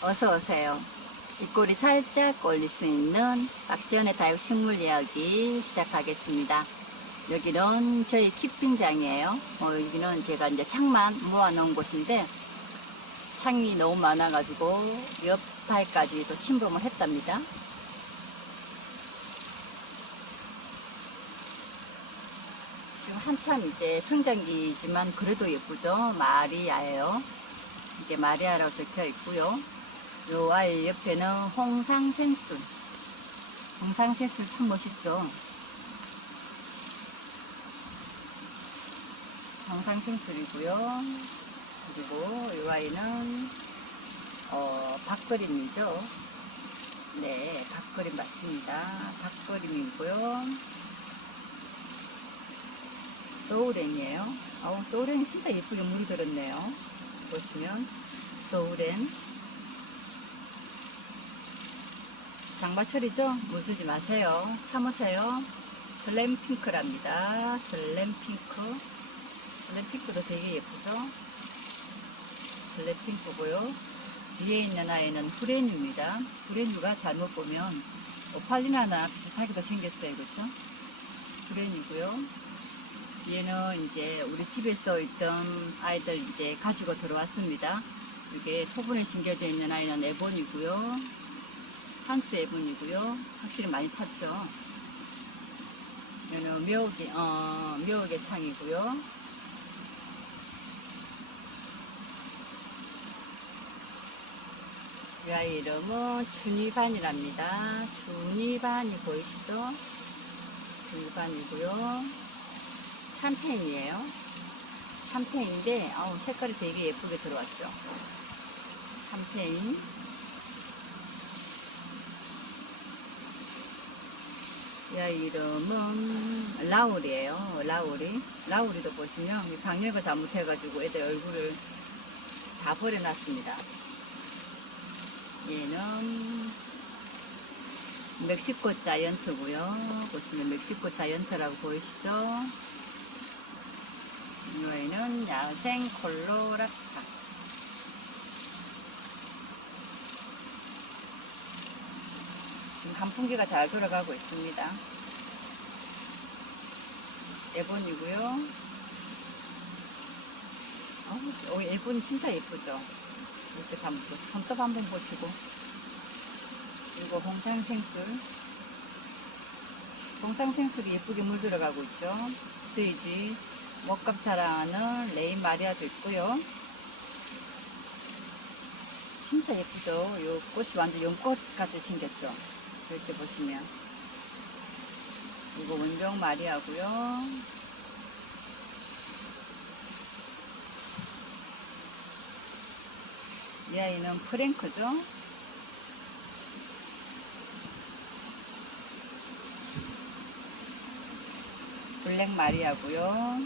어서 오세요. 입꼬리 살짝 올릴 수 있는 박시연의 다육 식물 이야기 시작하겠습니다. 여기는 저희 키핑장이에요. 어, 여기는 제가 이제 창만 모아놓은 곳인데 창이 너무 많아가지고 옆파이까지도 침범을 했답니다. 지금 한참 이제 성장기지만 그래도 예쁘죠? 마리아예요. 이게 마리아라고 적혀 있고요. 요 아이 옆에는 홍상생술. 홍상생술 참 멋있죠? 홍상생술이고요. 그리고 이 아이는 어, 박그림이죠. 네, 박그림 맞습니다. 박그림이고요. 소우랭이에요. 어우, 소우랭이 진짜 예쁘게 물이 들었네요. 보시면 소우랭 장마철이죠? 물 주지 마세요. 참으세요. 슬램핑크랍니다. 슬램핑크. 슬램핑크도 되게 예쁘죠? 슬램핑크고요. 뒤에 있는 아이는 후레뉴입니다. 후레뉴가 잘못 보면 오팔리나나 비슷하게도 생겼어요. 그렇죠? 후레뉴고요. 얘는 이제 우리 집에서 있던 아이들 이제 가지고 들어왔습니다. 이게 토분에 심겨져 있는 아이는 에본이고요. 한스 에본이고요. 확실히 많이 탔죠. 얘는 묘기, 어, 묘의 창이고요. 이 아이 이름은 주니반이랍니다. 주니반이 보이시죠? 주니반이고요. 샴페인이에요. 샴페인인데 어우, 색깔이 되게 예쁘게 들어왔죠. 샴페 아이 이름은 라울이에요. 라울이. 라울이도 보시면 이 방역을 잘못해가지고 애들 얼굴을 다 버려놨습니다. 얘는 멕시코 자이언트고요. 보시면 멕시코 자이언트라고 보이시죠? 이 아이는 야생 콜로라타. 지금 한풍기가 잘 돌아가고 있습니다. 에본이고요. 어, 어, 에본 진짜 예쁘죠? 이렇게 담고 손톱 한번 보시고 그리고 홍상생술 홍상생술이 예쁘게 물들어가고 있죠. 저희 집 먹갑 자랑하는 레인 마리아도 있고요. 진짜 예쁘죠. 요 꽃이 완전 연꽃 같이 생겼죠. 이렇게 보시면. 이거 원종 마리아고요. 이 아이는 프랭크죠. 블랙 마리아고요.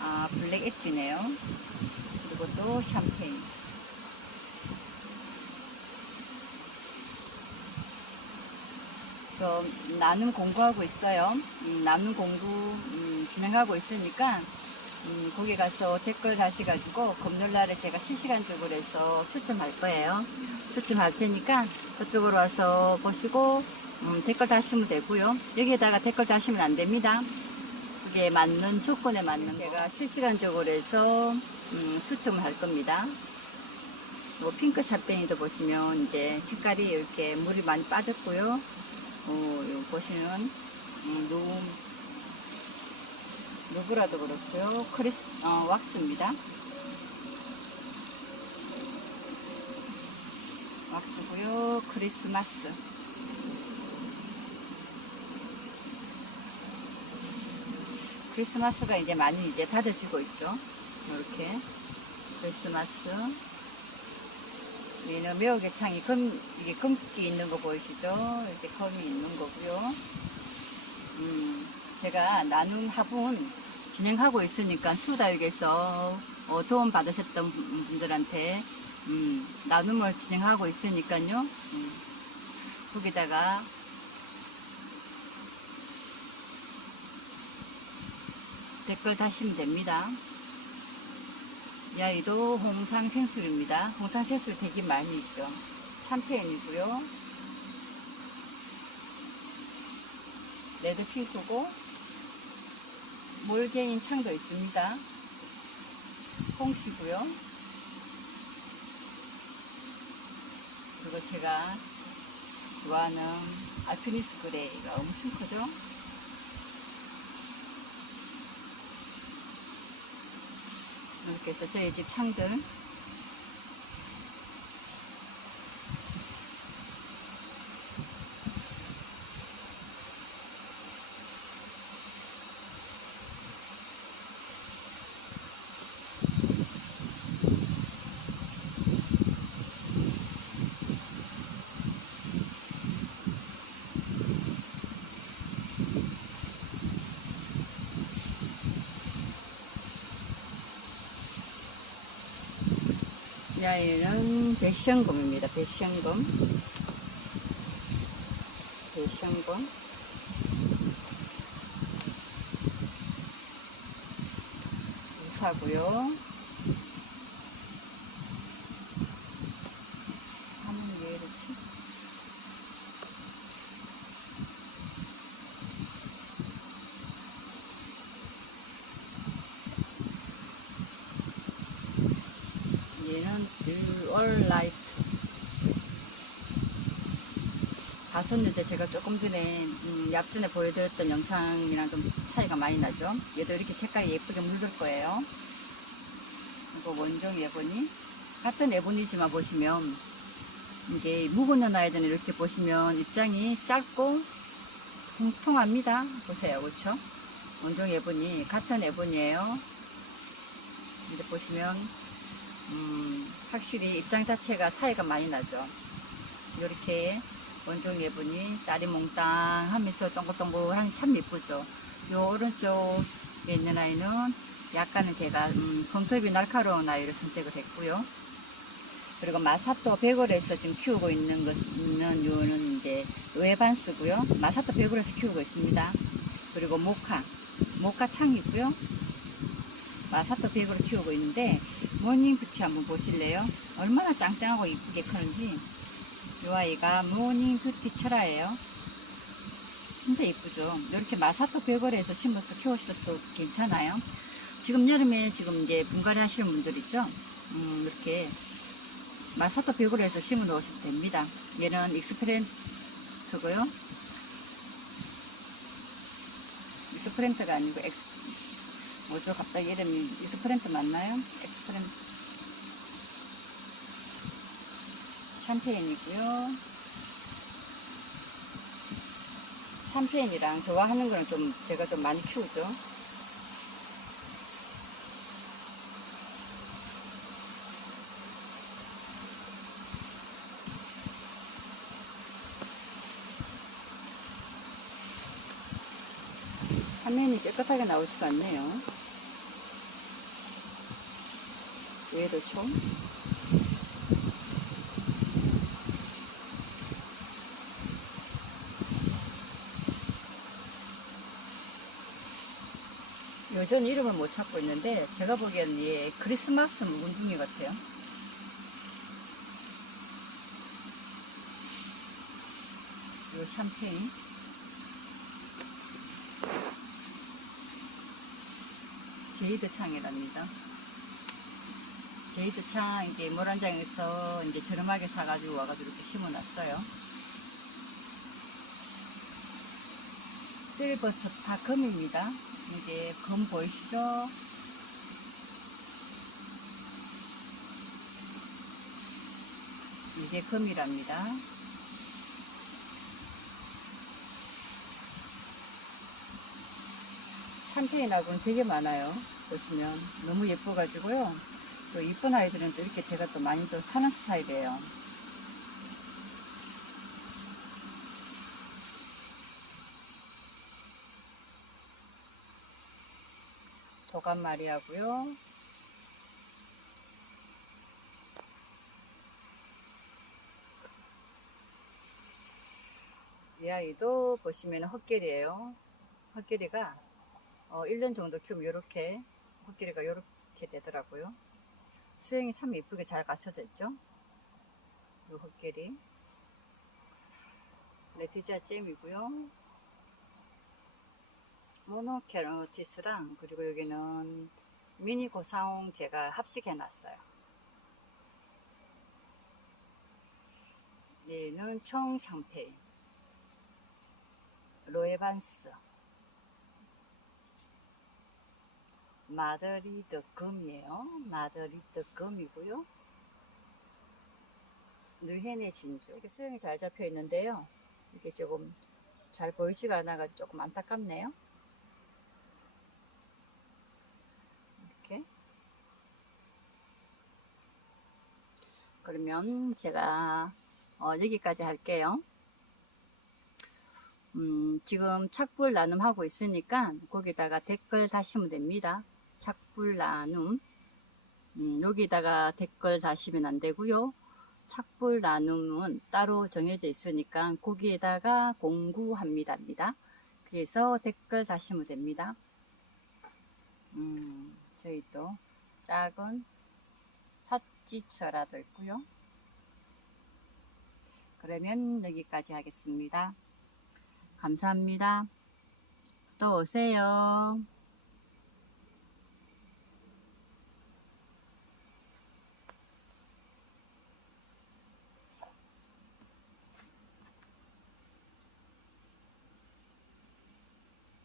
아, 블랙 엣지네요. 그리고 또 샴페인. 저 나눔 공부하고 있어요. 음, 나눔 공부 음, 진행하고 있으니까 음, 거기 가서 댓글 다시 가지고 금요일날에 제가 실시간적으로 해서 추첨할 거예요. 추첨할 테니까 그쪽으로 와서 보시고 음, 댓글 다시면 되고요. 여기에다가 댓글 다시면 안 됩니다. 그게 맞는 조건에 맞는 제가 실시간적으로 해서 음, 추첨을 할 겁니다. 뭐 핑크 샤페니도 보시면 이제 색깔이 이렇게 물이 많이 빠졌고요. 어, 요 보시는 음, 노 누구라도 그렇고요. 크리스 어, 왁스입니다. 왁스고요. 크리스마스. 크리스마스가 이제 많이 이제 닫아지고 있죠. 이렇게 크리스마스. 여기는 매혹의 창이 금 이게 금기 있는 거 보이시죠? 이렇게 검이 있는 거고요. 음, 제가 나눔 화분 진행하고 있으니까 수다육에서 어, 도움 받으셨던 분들한테 음, 나눔을 진행하고 있으니까요. 음, 거기다가 댓글 다시면 됩니다. 이 아이도 홍상 생술입니다. 홍상 생술 되게 많이 있죠. 샴페인이고요. 레드 핑크고 몰개인 창도 있습니다. 홍시고요. 그리고 제가 좋아하는 알피니스 그레이가 엄청 크죠? 해서 저희 집 창들 이 아이는 배시연금입니다. 배시연금. 배시연금. 우사고요. 하는 왜 이렇지? 얘는 듀얼 라이트. 가선 유제 제가 조금 전에 음, 앞전에 보여드렸던 영상이랑 좀 차이가 많이 나죠? 얘도 이렇게 색깔이 예쁘게 물들 거예요. 이거 원종 예보니 같은 예보니지만 보시면 이게 묵은 아이들은 이렇게 보시면 입장이 짧고 통통합니다. 보세요. 그렇죠? 원종 예보니 같은 예보니에요. 이제 보시면 음, 확실히 입장 자체가 차이가 많이 나죠. 이렇게 원종 예분이 짜리몽땅 하면서 동글동글하니 참 예쁘죠. 요 오른쪽에 있는 아이는 약간은 제가 음, 손톱이 날카로운 아이를 선택을 했고요. 그리고 마사토 베골에서 지금 키우고 있는 것은 요는 이제 외반스고요. 마사토 베골에서 키우고 있습니다. 그리고 모카, 모카 창이고요. 마사토 백으로 키우고 있는데 모닝 뷰티 한번 보실래요? 얼마나 짱짱하고 이쁘게 크는지 이 아이가 모닝 뷰티 철화예요. 진짜 이쁘죠? 이렇게 마사토 백월에서 심어서 키우셔도 괜찮아요. 지금 여름에 지금 이제 분갈이 하시는 분들 있죠? 음, 이렇게 마사토 백월에서 심어 놓으시면 됩니다. 얘는 익스프렌트고요. 익스프렌트가 아니고 엑스 뭐죠? 갑자기 이름이 익스프렌트 맞나요? 엑스프렌트 샴페인이고요. 샴페인이랑 좋아하는 거는 좀 제가 좀 많이 키우죠. 화면이 깨끗하게 나오지도 않네요. 왜 이러죠? 여전 이름을 못 찾고 있는데 제가 보기에는 얘 크리스마스 문둥이 같아요. 요 샴페인 제이드 창이랍니다. 제이드 창 이제 모란장에서 이제 저렴하게 사가지고 와가지고 이렇게 심어놨어요. 실버 스타 금입니다. 이게 금 보이시죠? 이게 금이랍니다. 샴페인하고는 되게 많아요. 보시면 너무 예뻐가지고요. 또 이쁜 아이들은 또 이렇게 제가 또 많이 또 사는 스타일이에요. 도감 마리아고요. 이 아이도 보시면 헛개리예요. 헛개리가 어, 1년 정도 키우면 이렇게 헛개리가 이렇게 되더라고요. 수영이 참 예쁘게 잘 갖춰져 있죠? 요 흙길이. 레티지아 잼이고요. 모노케로티스랑 그리고 여기는 미니 고사홍 제가 합식해 놨어요. 얘는 총 샴페인. 로에반스. 마드리드 금이에요. 마드리드 금이고요. 느헤네 진주. 이렇게 수영이 잘 잡혀 있는데요. 이게 조금 잘 보이지가 않아가지고 조금 안타깝네요. 이렇게. 그러면 제가 어, 여기까지 할게요. 음, 지금 착불 나눔하고 있으니까 거기다가 댓글 다시면 됩니다. 착불 나눔. 음, 여기다가 댓글 다시면 안 되고요. 착불 나눔은 따로 정해져 있으니까 거기에다가 공구합니다입니다. 그래서 댓글 다시면 됩니다. 음, 저희 또 작은 삿지처라도 있고요. 그러면 여기까지 하겠습니다. 감사합니다. 또 오세요.